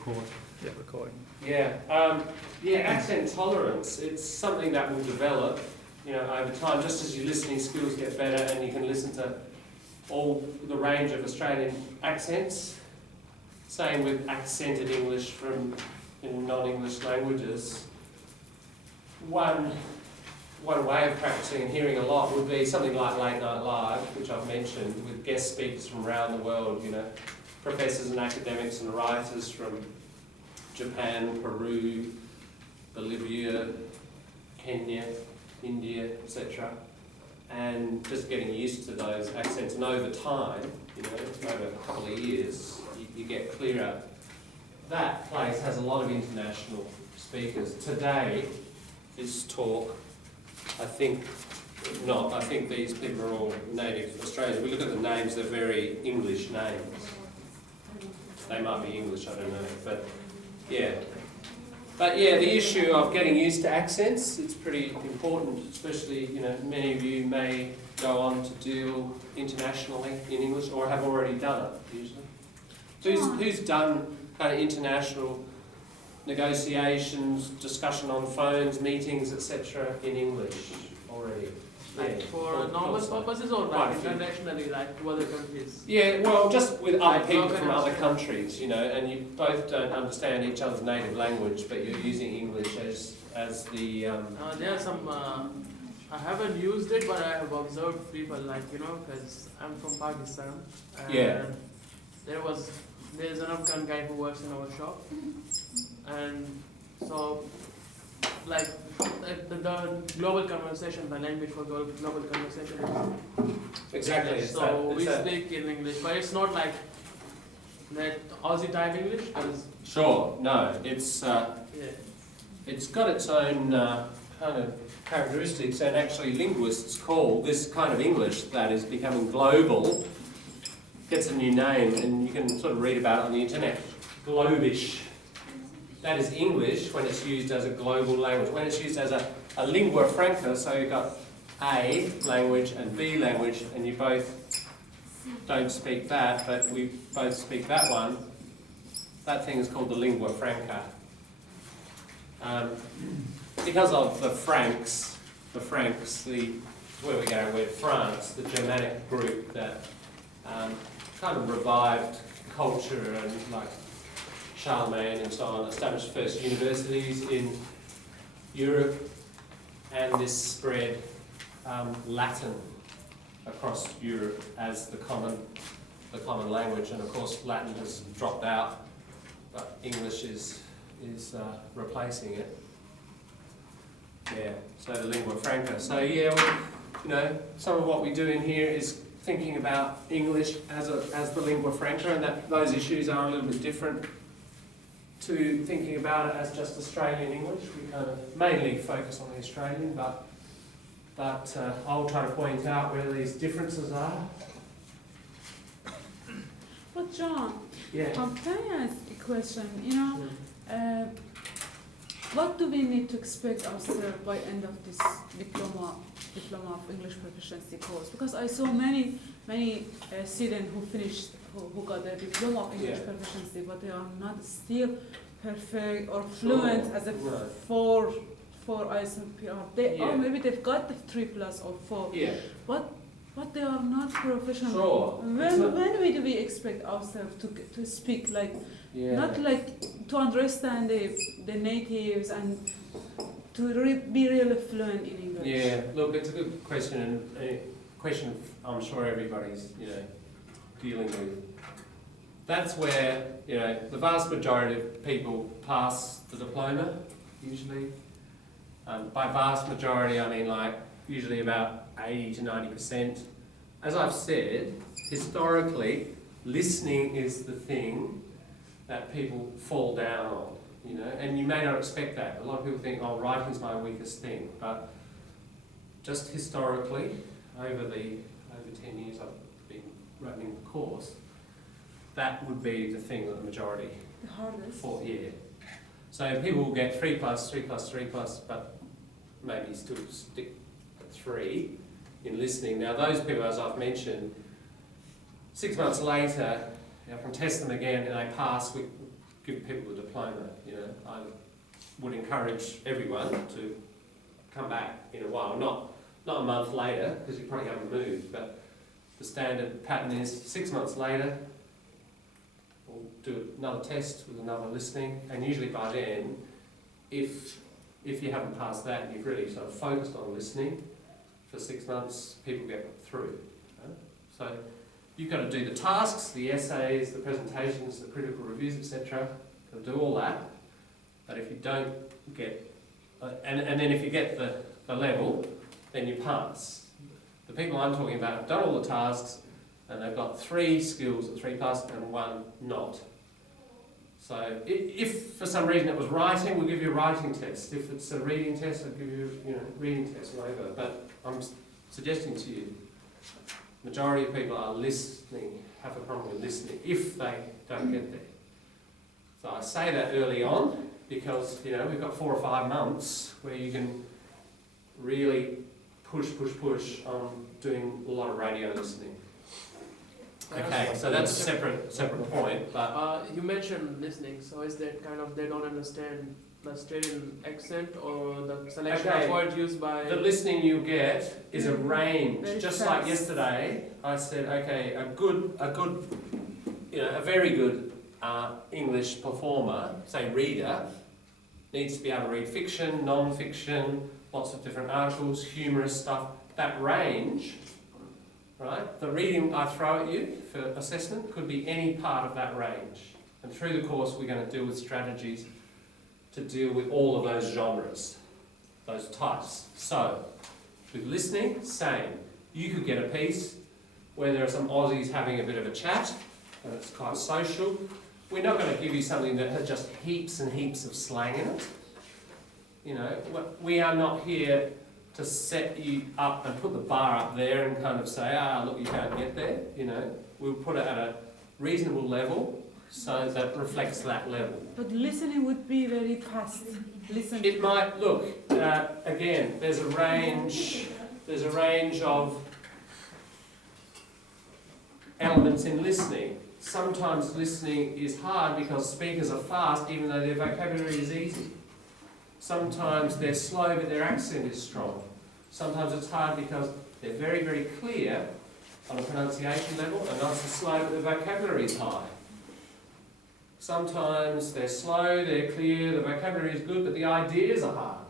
record. Yeah, recording. Yeah, accent tolerance, it's something that will develop, over time, just as your listening skills get better and you can listen to all the range of Australian accents. Same with accented English from non-English languages. One way of practicing and hearing a lot would be something like Late Night Live, which I've mentioned, with guest speakers from around the world, professors and academics and writers from Japan, Peru, Bolivia, Kenya, India, etc. And just getting used to those accents. And over time, over a couple of years, you get clearer. That place has a lot of international speakers. Today, this talk, I think these people are all native Australians. We look at the names, they're very English names. They might be English, I don't know, but yeah. But yeah, the issue of getting used to accents, it's pretty important, especially, many of you may go on to deal internationally in English or have already done it, usually. Who's done kind of international negotiations, discussion on phones, meetings, etc. in English already? Like for normal purposes or like internationally, like to other countries? Yeah, well, just with other people from other countries, and you both don't understand each other's native language, but you're using English as the... There are some, I haven't used it, but I have observed people because I'm from Pakistan. And yeah. There's an Afghan guy who works in our shop. And so, the global conversation, the language for global conversation is exactly. English. So we speak in English, but it's not like that Aussie type English. Sure, no, it's got its own kind of characteristics, and actually linguists call this kind of English that is becoming global, gets a new name, and you can sort of read about it on the internet, Globish. That is English when it's used as a global language. When it's used as a lingua franca, so you've got A language and B language, and you both don't speak that, but we both speak that one. That thing is called the lingua franca. Because of the Franks, where we go with France, the Germanic group that kind of revived culture and Charlemagne and so on, established first universities in Europe, and this spread Latin across Europe as the common language, and of course Latin has dropped out, but English is replacing it. Yeah, so the lingua franca. So yeah, some of what we do in here is thinking about English as the lingua franca, and that those issues are a little bit different to thinking about it as just Australian English. We kind of mainly focus on the Australian, but I'll try to point out where these differences are. But John, Yeah. can I ask a question? What do we need to expect ourselves by end of this diploma of English proficiency course? Because I saw many students who finished, who got their diploma of English proficiency, but they are not still perfect or fluent as a 4 ISLPR. Or maybe they've got the 3+ or 4. Yeah. But they are not professional. Sure. When do we expect ourselves to speak not to understand the natives and to be really fluent in English? Yeah, look, it's a good question, and a question I'm sure everybody's dealing with. That's where the vast majority of people pass the diploma usually. By vast majority, I mean usually about 80 to 90%. As I've said, historically, listening is the thing that people fall down on, and you may not expect that. A lot of people think, oh, writing's my weakest thing, but just historically, over 10 years I've been running the course, that would be the thing that the majority The hardest. So people will get 3+, 3+, but maybe still stick at 3 in listening. Now those people, as I've mentioned, 6 months later, I can test them again and they pass, we give people a diploma. You know, I would encourage everyone to come back in a while, not a month later, because you probably haven't moved, but the standard pattern is 6 months later, we'll do another test with another listening, and usually by then, if you haven't passed that and you've really sort of focused on listening for 6 months, people get through. So you've got to do the tasks, the essays, the presentations, the critical reviews, etc. Got to do all that. But if you don't get, and then if you get the level, then you pass. The people I'm talking about have done all the tasks, and they've got 3 skills at 3 passes and 1 not. So if for some reason it was writing, we'll give you a writing test. If it's a reading test, I'll give you reading test, whatever. But I'm suggesting to you, majority of people are listening, have a problem with listening, if they don't get there. So I say that early on, because we've got 4 or 5 months where you can really push on doing a lot of radio listening. Okay, so that's a separate point, but you mentioned listening, so is that kind of they don't understand the Australian accent or the selection of words used by... The listening you get is a range. Very Just fast. like yesterday, I said, okay, a very good English performer, say reader, needs to be able to read fiction, non-fiction, lots of different articles, humorous stuff. That range, right? The reading I throw at you for assessment could be any part of that range. And through the course, we're going to deal with strategies to deal with all of those genres, those types. So, with listening, same. You could get a piece where there are some Aussies having a bit of a chat, and it's quite social. We're not going to give you something that has just heaps and heaps of slang in it. We are not here to set you up and put the bar up there and kind of say, look, you can't get there. We'll put it at a reasonable level so that reflects that level. But listening would be very fast. Listen. It might, look, again, there's a range of elements in listening. Sometimes listening is hard because speakers are fast even though their vocabulary is easy. Sometimes they're slow but their accent is strong. Sometimes it's hard because they're very, very clear on a pronunciation level and not so slow but the vocabulary is high. Sometimes they're slow, they're clear, the vocabulary is good but the ideas are hard.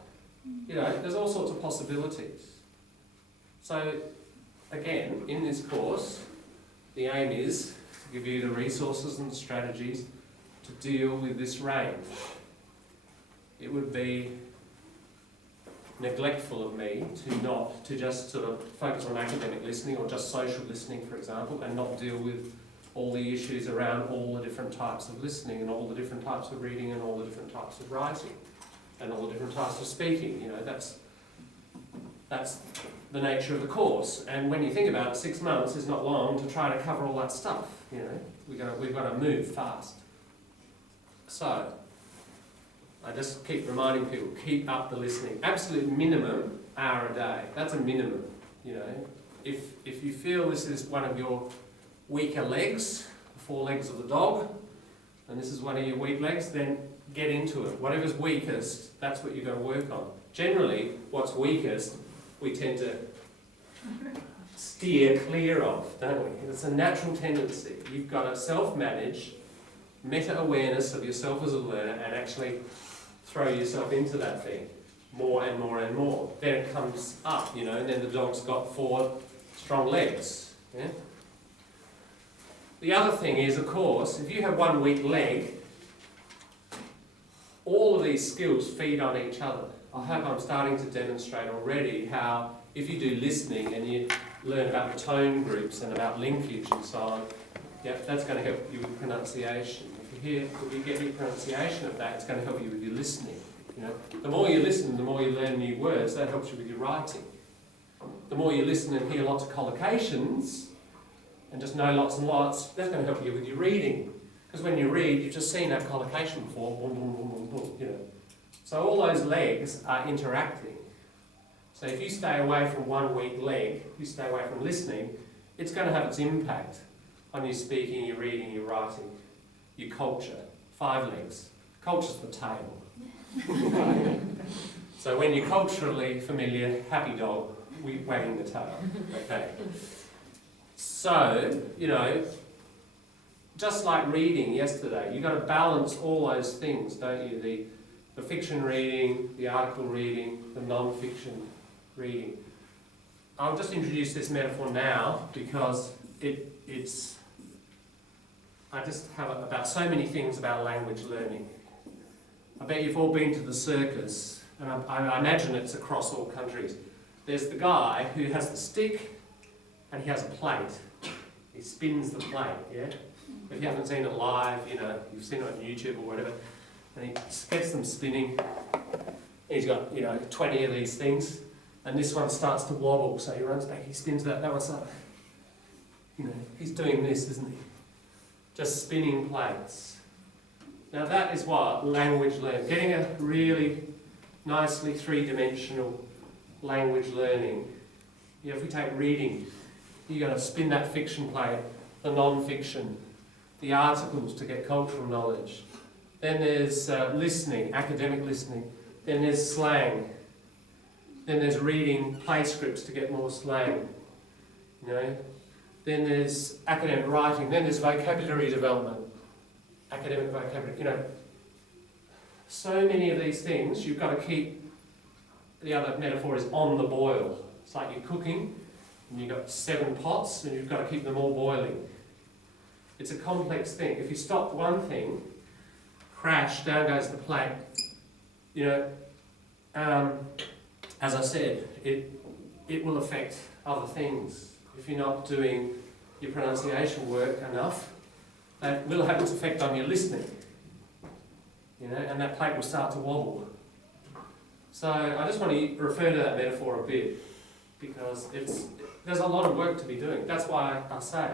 There's all sorts of possibilities. So, again, in this course, the aim is to give you the resources and strategies to deal with this range. It would be neglectful of me to just sort of focus on academic listening or just social listening, for example, and not deal with all the issues around all the different types of listening and all the different types of reading and all the different types of writing and all the different types of speaking. That's the nature of the course. And when you think about it, 6 months is not long to try to cover all that stuff. We've got to move fast. So, I just keep reminding people, keep up the listening. Absolute minimum, hour a day. That's a minimum, If you feel this is one of your weaker legs, the 4 legs of the dog, and this is one of your weak legs, then get into it. Whatever's weakest, that's what you've got to work on. Generally, what's weakest, we tend to steer clear of, don't we? It's a natural tendency. You've got to self-manage, meta-awareness of yourself as a learner, and actually throw yourself into that thing more and more and more. Then it comes up, and then the dog's got 4 strong legs. Yeah? The other thing is, of course, if you have 1 weak leg, all of these skills feed on each other. I hope I'm starting to demonstrate already how, if you do listening and you learn about the tone groups and about linkage and so on, that's going to help you with pronunciation. If you get your pronunciation of that, it's going to help you with your listening. The more you listen, the more you learn new words, that helps you with your writing. The more you listen and hear lots of collocations, and just know lots and lots, that's going to help you with your reading. Because when you read, you've just seen that collocation before, boom, boom, boom, boom, boom, So all those legs are interacting. So if you stay away from 1 weak leg, you stay away from listening, it's going to have its impact on your speaking, your reading, your writing, your culture, 5 legs. Culture's the tail. So when you're culturally familiar, happy dog, wagging the tail. Okay. So, you know, just like reading yesterday, you've got to balance all those things, don't you? The fiction reading, the article reading, the non-fiction reading. I'll just introduce this metaphor now because it's I just have about so many things about language learning. I bet you've all been to the circus, and I imagine it's across all countries. There's the guy who has the stick and he has a plate. He spins the plate, yeah? If you haven't seen it live, you know, you've seen it on YouTube or whatever, and he gets them spinning. He's got, you know, 20 of these things, and this one starts to wobble, so he runs back, he spins that one's up. You know, he's doing this, isn't he? Just spinning plates. Now that is what language learning, getting a really nicely three-dimensional language learning. You know, if we take reading, you've got to spin that fiction plate, the non-fiction, the articles to get cultural knowledge. Then there's listening, academic listening. Then there's slang. Then there's reading play scripts to get more slang. You know. Then there's academic writing. Then there's vocabulary development. Academic vocabulary. You know. So many of these things you've got to keep. The other metaphor is on the boil. It's like you're cooking, and you've got 7 pots, and you've got to keep them all boiling. It's a complex thing. If you stop one thing, crash, down goes the plate. You know, as I said, it will affect other things. If you're not doing your pronunciation work enough, that will have its effect on your listening. You know, and that plate will start to wobble. So I just want to refer to that metaphor a bit, because there's a lot of work to be doing. That's why I say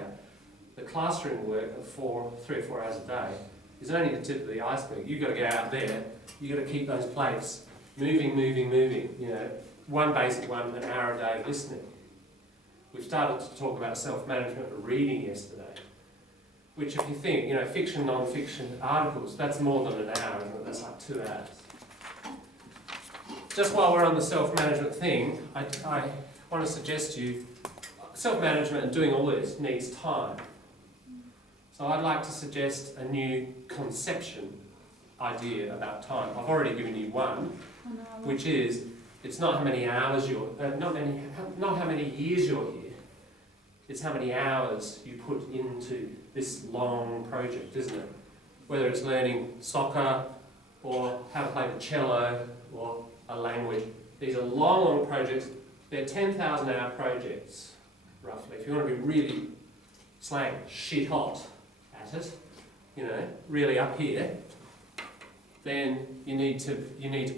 the classroom work of 3 or 4 hours a day is only the tip of the iceberg. You've got to get out there, you've got to keep those plates moving, you know, one basic one, an hour a day of listening. We've started to talk about self-management of reading yesterday, which if you think, you know, fiction, non-fiction articles, that's more than an hour, isn't it? That's like 2 hours. Just while we're on the self-management thing, I want to suggest to you, self-management and doing all this needs time. So I'd like to suggest a new conception idea about time. I've already given you one, which is, it's not how many hours you're, not how many years you're here, it's how many hours you put into this long project, isn't it? Whether it's learning soccer, or how to play the cello, or a language. These are long projects. They're 10,000 hour projects, roughly. If you want to be really slang shit hot at it, you know, really up here, then you need to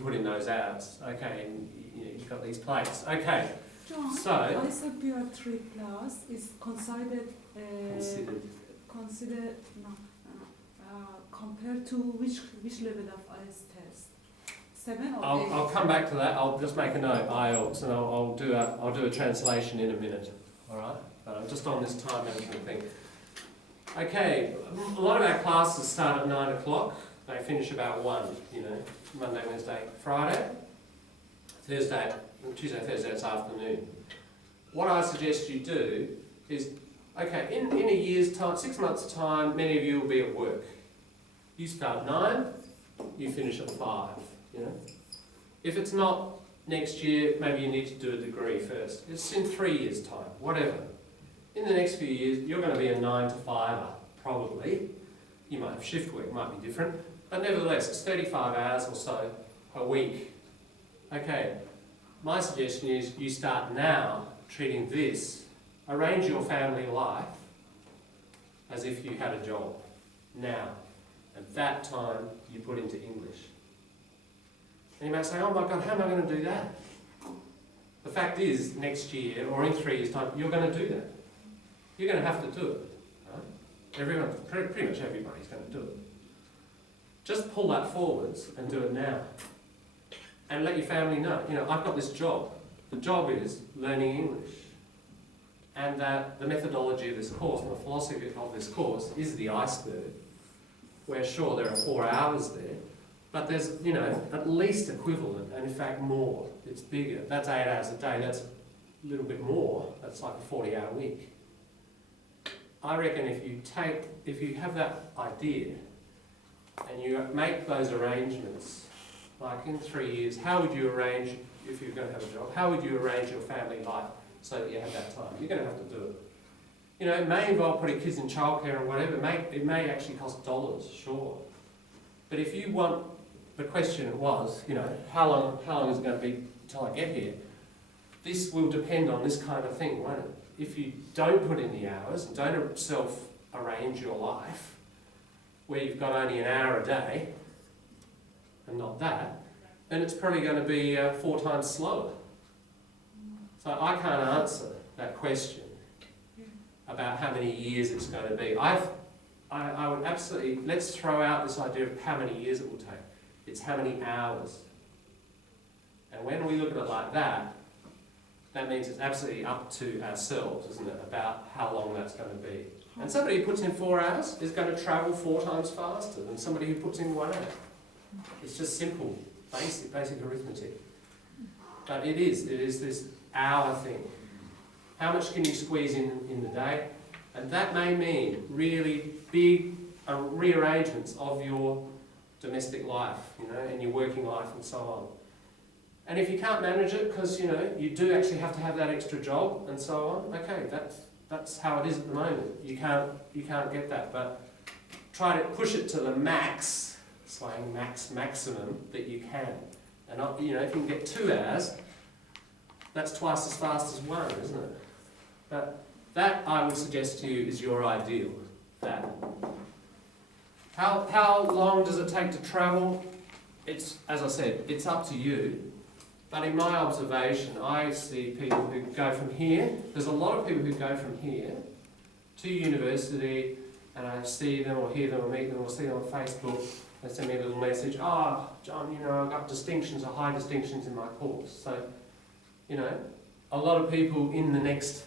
put in those hours. Okay, and you've got these plates. Okay. John, So ISLPR 3 plus is considered compared to which level of IELTS test? 7 or 8? I'll come back to that. I'll just make a note, IELTS, and I'll do a translation in a minute. All right, just on this time management thing. Okay, a lot of our classes start at 9 o'clock. They finish about 1. You know, Monday, Wednesday, Friday, Tuesday, Thursday it's afternoon. What I suggest you do is, okay, in a year's time, 6 months' time, many of you will be at work. You start 9, you finish at 5. You know, if it's not next year, maybe you need to do a degree first. It's in 3 years' time, whatever. In the next few years, you're going to be a 9 to 5er, probably. You might have shift work, might be different, but nevertheless, it's 35 hours or so a week. Okay, my suggestion is you start now treating this, arrange your family life as if you had a job now. At that time, you put into English. And you might say, oh my God, how am I going to do that? The fact is, next year or in 3 years' time, you're going to do that. You're going to have to do it. Right? Everyone, pretty much everybody's going to do it. Just pull that forwards and do it now. And let your family know, you know, I've got this job. The job is learning English. And that the methodology of this course and the philosophy of this course is the iceberg. where sure there are 4 hours there, but there's, you know, at least equivalent, and in fact more. It's bigger. That's 8 hours a day. That's a little bit more. That's like a 40-hour week. I reckon if you have that idea and you make those arrangements, like in 3 years, how would you arrange, if you're going to have a job, how would you arrange your family life so that you have that time? You're going to have to do it. You know, it may involve putting kids in childcare or whatever. It may actually cost dollars, sure. But if you want, the question was, you know, how long is it going to be till I get here? This will depend on this kind of thing, won't it? If you don't put in the hours, and don't self-arrange your life, where you've got only an hour a day, and not that, then it's probably going to be 4 times slower. So I can't answer that question about how many years it's going to be. I would absolutely, let's throw out this idea of how many years it will take. It's how many hours. And when we look at it like that, that means it's absolutely up to ourselves, isn't it, about how long that's going to be. And somebody who puts in 4 hours is going to travel 4 times faster than somebody who puts in 1 hour. It's just simple, basic arithmetic. But it is this hour thing. How much can you squeeze in the day? And that may mean really big rearrangements of your domestic life, you know, and your working life and so on. And if you can't manage it because, you know, you do actually have to have that extra job and so on, okay, that's how it is at the moment. You can't get that, but try to push it to the max, slang maximum that you can. And you know, if you can get 2 hours, that's twice as fast as 1, isn't it? But that I would suggest to you is your ideal. That. How long does it take to travel? It's, as I said, it's up to you. But in my observation, I see people who go from here. There's a lot of people who go from here to university, and I see them or hear them or meet them or see them on Facebook. They send me a little message. Oh, John, you know, I got distinctions or high distinctions in my course. So, you know, a lot of people in the next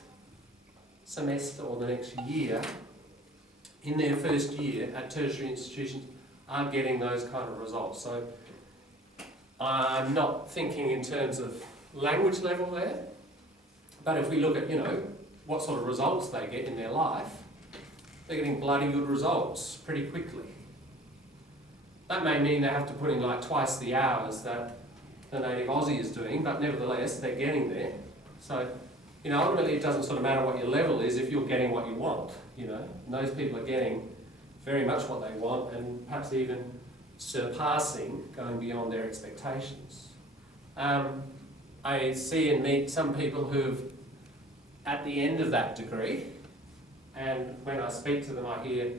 semester or the next year, in their first year at tertiary institutions, are getting those kind of results. So I'm not thinking in terms of language level there, but if we look at, you know, what sort of results they get in their life, they're getting bloody good results pretty quickly. That may mean they have to put in like twice the hours that the native Aussie is doing, but nevertheless, they're getting there. So, you know, ultimately it doesn't sort of matter what your level is if you're getting what you want, you know. And those people are getting very much what they want and perhaps even surpassing, going beyond their expectations. I see and meet some people who've, at the end of that degree, and when I speak to them I hear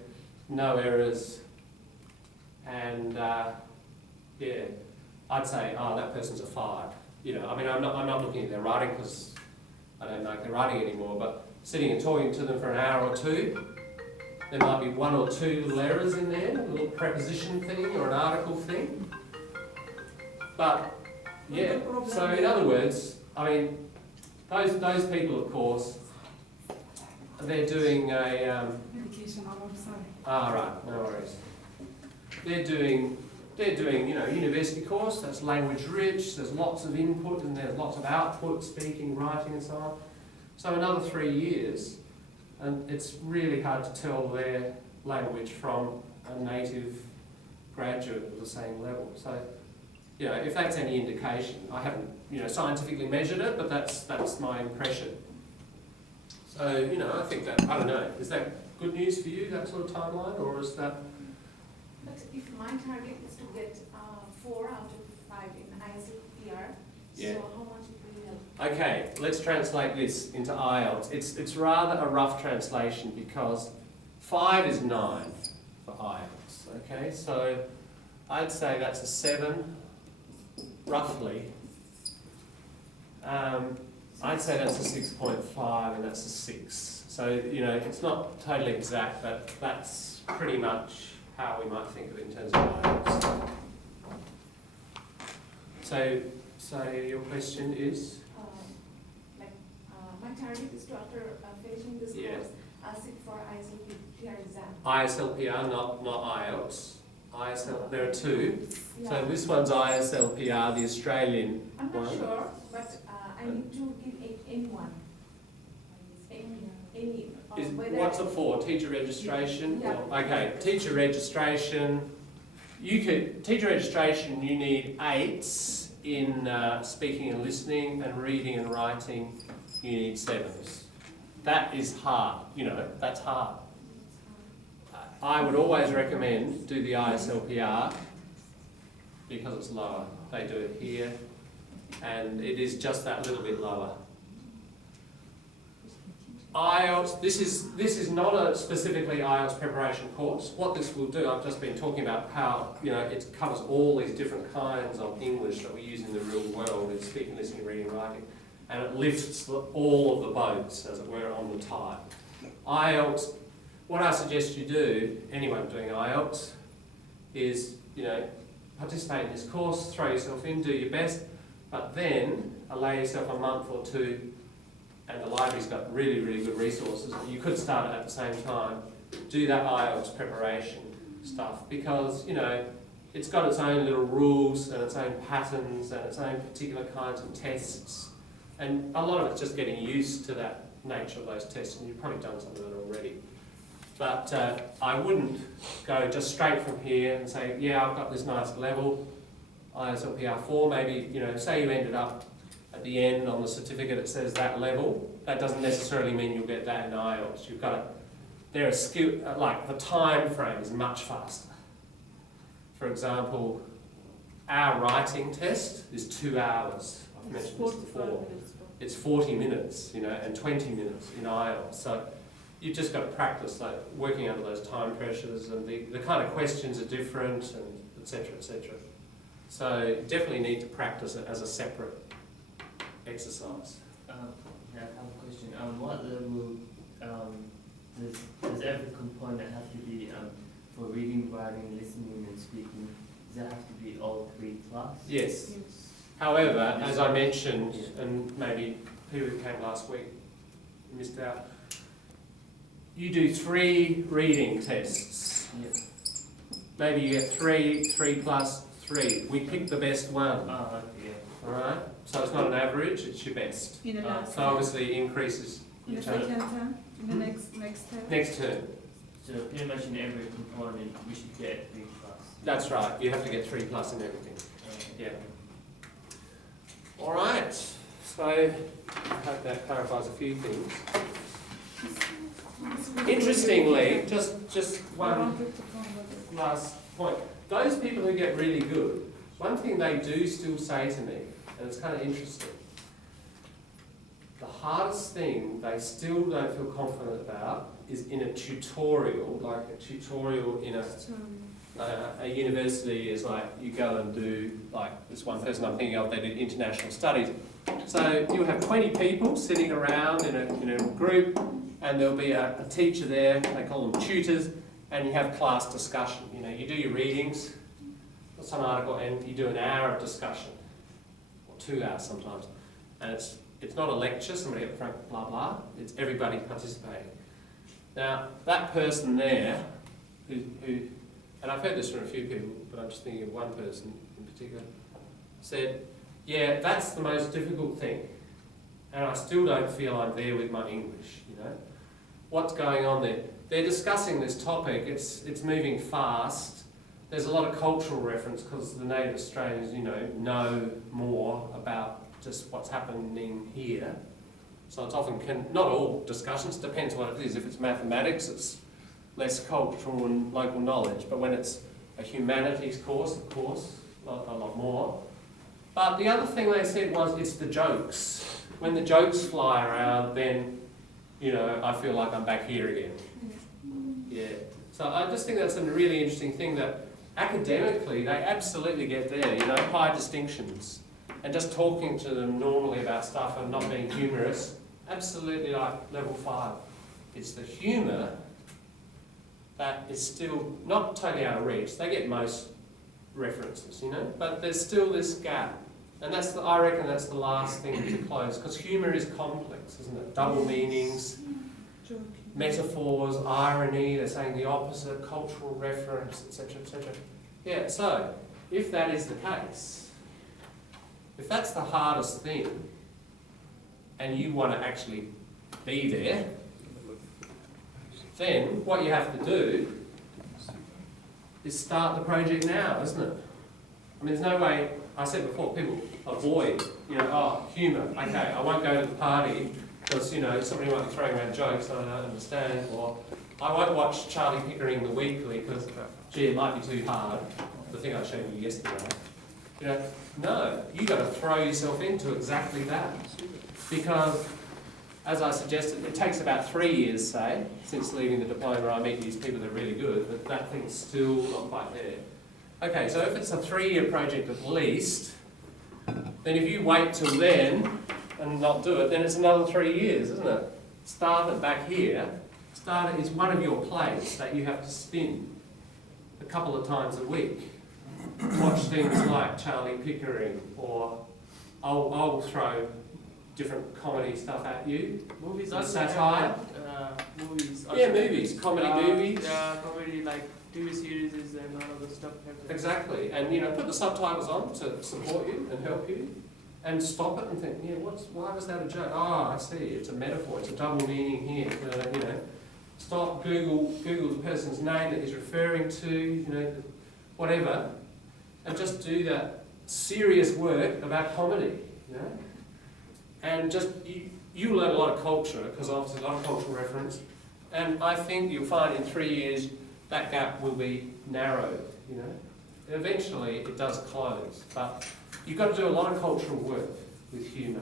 no errors, and yeah, I'd say, oh, that person's a 5. You know, I mean, I'm not looking at their writing because I don't know if they're writing anymore, but sitting and talking to them for an hour or 2, there might be 1 or 2 little errors in there, a little preposition thing or an article thing. But yeah, so in other words, I mean, those people, of course, they're doing a Medication, I'm sorry. right, no worries. They're doing, you know, university course. That's language rich. There's lots of input and there's lots of output, speaking, writing, and so on. So another 3 years. And it's really hard to tell their language from a native graduate of the same level. So, you know, if that's any indication, I haven't, you know, scientifically measured it, but that's my impression. So, you know, I think that, I don't know, is that good news for you, that sort of timeline, or is that? But if my target is to get 4 out of 5 in ISLPR, Yeah. so how much it will help? Okay, let's translate this into IELTS. It's rather a rough translation because 5 is 9 for IELTS. Okay, so I'd say that's a 7, roughly. I'd say that's a 6.5 and that's a 6. So, you know, it's not totally exact, but that's pretty much how we might think of it in terms of IELTS. So your question is? My target is to, after finishing this Yeah. course, sit for ISLPR ISLPR exam. ISLPR, not IELTS. There are two. Yeah. So this one's ISLPR, the Australian I'm not one. sure, but I need to give any one. Any. Whether What's it for? Teacher registration? Yeah. Okay, teacher registration. Teacher registration, you need 8s in speaking and listening, and reading and writing, you need 7s. That is hard, that's hard. I would always recommend do the ISLPR because it's lower. They do it here, and it is just that little bit lower. IELTS, this is not a specifically IELTS preparation course. What this will do, I've just been talking about how, it covers all these different kinds of English that we use in the real world in speaking, listening, reading, writing, and it lifts all of the boats, as it were, on the tide. IELTS, what I suggest you do, anyone doing IELTS, is, participate in this course, throw yourself in, do your best, but then allow yourself a month or two. And the library's got really, really good resources. You could start it at the same time. Do that IELTS preparation stuff because, it's got its own little rules and its own patterns and its own particular kinds of tests. And a lot of it's just getting used to that nature of those tests, and you've probably done some of it already. But I wouldn't go just straight from here and say, yeah, I've got this nice level, ISLPR 4, maybe, say you ended up at the end on the certificate it says that level. That doesn't necessarily mean you'll get that in IELTS. You've got there are skill, like the time frame is much faster. For example, our writing test is 2 hours. I've mentioned this before. It's 40 minutes, and 20 minutes in IELTS. So you've just got to practice working under those time pressures, and the kind of questions are different, and etc. etc. So you definitely need to practice it as a separate exercise. Yeah, I have a question. What level does every component have to be for reading, writing, listening, and speaking? Does that have to be all 3 plus? Yes. However, as I mentioned, and maybe people who came last week missed out, you do 3 reading tests. Yeah. Maybe you get 3 plus 3. We pick the best one. Oh, yeah. All right. So it's not an average; it's your best. In the last So obviously it increases in your the term. second term, in the next term. Next term. So pretty much in every component we should get 3 plus. That's right. You have to get 3 plus in everything. Yeah. All right. So I hope that clarifies a few things. Interestingly, just one last point. Those people who get really good, one thing they do still say to me, and it's kind of interesting, the hardest thing they still don't feel confident about is in a tutorial, like a tutorial in a university is like you go and do, like this one person I'm thinking of, they did international studies. So you'll have 20 people sitting around in a group, and there'll be a teacher there, they call them tutors, and you have class discussion. You do your readings, some article, and you do an hour of discussion, or 2 hours sometimes. And it's not a lecture, somebody up front, blah blah, it's everybody participating. Now, that person there, who and I've heard this from a few people, but I'm just thinking of one person in particular, said, yeah, that's the most difficult thing. And I still don't feel I'm there with my English, What's going on there? They're discussing this topic, it's moving fast. There's a lot of cultural reference because the native Australians, know more about just what's happening here. So it's often, not all discussions, depends what it is. If it's mathematics, it's less cultural and local knowledge. But when it's a humanities course, of course, a lot more. But the other thing they said was it's the jokes. When the jokes fly around, then, I feel like I'm back here again. Yeah. So I just think that's a really interesting thing that academically, they absolutely get there, high distinctions. And just talking to them normally about stuff and not being humorous, absolutely like level 5. It's the humour that is still not totally out of reach. They get most references, but there's still this gap. And I reckon that's the last thing to close, because humour is complex, isn't it? Double meanings. Joking. metaphors, irony, they're saying the opposite, cultural reference, etc., etc. Yeah, so if that is the case, if that's the hardest thing, and you want to actually be there, then what you have to do is start the project now, isn't it? I mean, there's no way, I said before, people avoid, humour, okay, I won't go to the party because, somebody might be throwing around jokes that I don't understand, or I won't watch Charlie Pickering the Weekly because, gee, it might be too hard, the thing I showed you yesterday. No, you've got to throw yourself into exactly that. Because, as I suggested, it takes about 3 years, say, since leaving the diploma. I meet these people that are really good, but that thing's still not quite there. Okay, so if it's a 3-year project at least, then if you wait till then and not do it, then it's another 3 years, isn't it? Start it back here. Start it is one of your plays that you have to spin a couple of times a week. Watch things like Charlie Pickering, or I'll throw different comedy stuff at you. Movies Some also satire. Movies. Also. Yeah, movies, comedy movies. Yeah, comedy like TV series and all of the stuff. Exactly, and put the subtitles on to support you and help you, and stop it and think, why was that a joke? Oh, I see, it's a metaphor, it's a double meaning here. Stop, Google the person's name that he's referring to, whatever, and just do that serious work about comedy, and just you learn a lot of culture, because obviously a lot of cultural reference, and I think you'll find in 3 years that gap will be narrowed, Eventually it does close, but you've got to do a lot of cultural work with humour.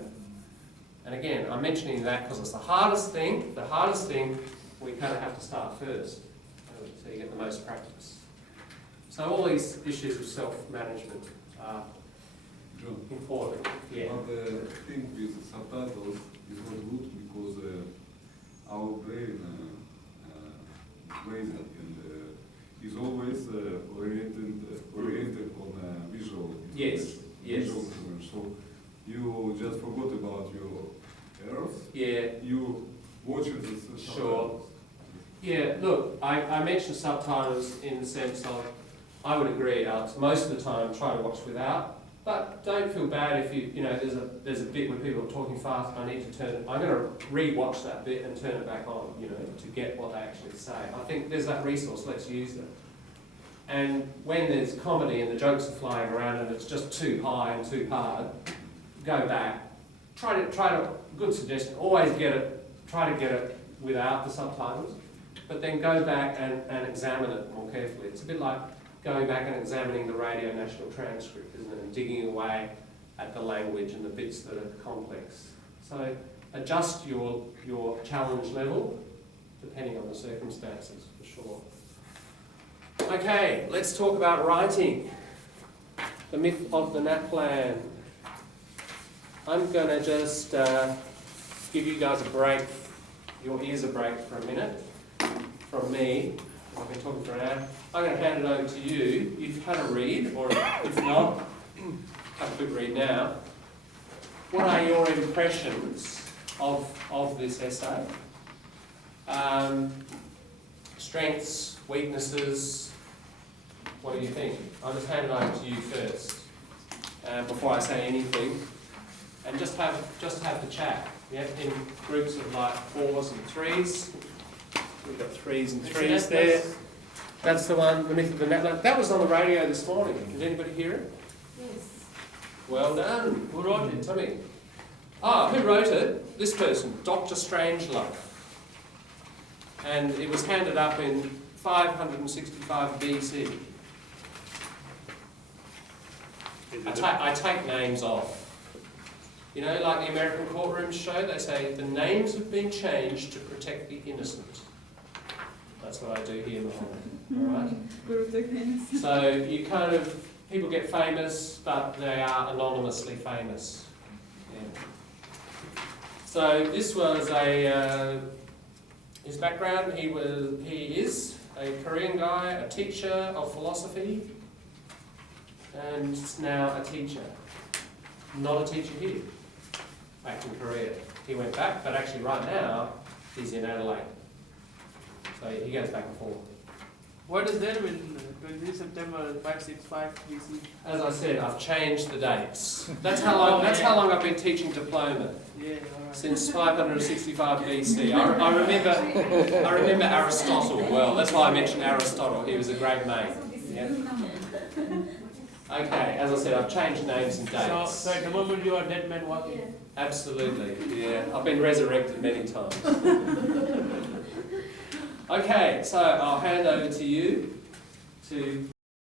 And again, I'm mentioning that because it's the hardest thing we kind of have to start first, so you get the most practice. So all these issues of self-management are important. Yeah. But the thing with subtitles is not good because our brain lazy and is always oriented on visual. Yes. Visual image. So you just forgot about your errors. Yeah. You watch it as subtitles. Sure. Yeah, look, I mentioned subtitles in the sense of, I would agree, Alex, most of the time try to watch without, but don't feel bad if there's a bit where people are talking fast and I need to turn it, I'm going to re-watch that bit and turn it back on, to get what they actually say. I think there's that resource, let's use it. And when there's comedy and the jokes are flying around and it's just too high and too hard, go back. Try to, good suggestion, always try to get it without the subtitles, but then go back and examine it more carefully. It's a bit like going back and examining the Radio National transcript, isn't it? And digging away at the language and the bits that are complex. So adjust your challenge level depending on the circumstances, for sure. Okay, let's talk about writing. The myth of the NAPLAN. I'm going to just give you guys a break, your ears a break for a minute from me. I've been talking for an hour. I'm going to hand it over to you. You've had a read, or if not, have a quick read now. What are your impressions of this essay? Strengths, weaknesses, what do you think? I'll just hand it over to you first, before I say anything. And just have the chat, in groups of like 4s and 3s. We've got 3s and 3s there. That's the one, the myth of the NAPLAN. That was on the radio this morning. Did anybody hear it? Yes. Well done. Who wrote it? Tell me. Who wrote it? This person, Dr. Strangelove. And it was handed up in 565 BC. I take names off. Like the American courtrooms show, they say the names have been changed to protect the innocent. That's what I do here, Mohammed. Alright? So you people get famous, but they are anonymously famous. Yeah. So this was his background, he is a Korean guy, a teacher of philosophy, and now a teacher. Not a teacher here, back in Korea. He went back, but actually right now, he's in Adelaide. So he goes back and forth. What is there in 23 September 565 BC? As I said, I've changed the dates. That's how long I've been teaching diploma. Yeah, alright. Since 565 BC. I remember Aristotle well. That's why I mentioned Aristotle. He was a great mate. Yeah. Okay, as I said, I've changed names and dates. So at the moment you are dead man walking. Absolutely, yeah. I've been resurrected many times. Okay, so I'll hand over to you to